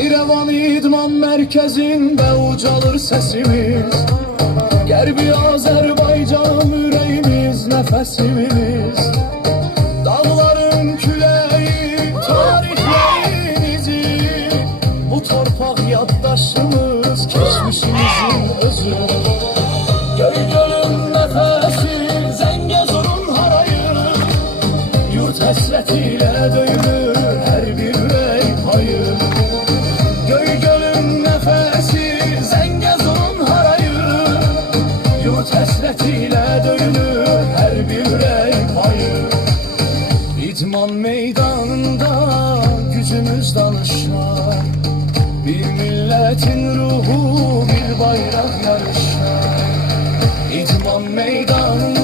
İrəvan İdman Mərkəzində ucalır səsimiz, Qərbi Azərbaycan ürəyimiz, nəfəsimiz. Dağların küləyi, tarixlərimizi, bu torpaq yaddaşımız, keçmişimizin özü. Göy-gölün nəfəsi, Zəngəzurun harayı, yurt həsrəti ilə döyülür hər bir ürək payı. Göy-gölün nəfəsi, Zəngəzurun harayı, yurt həsrəti ilə döyülür hər bir ürək payı. İdman meydanında gücümüz danışar, bir millətin ruhu, bir bayraq yarışar. İdman meydanında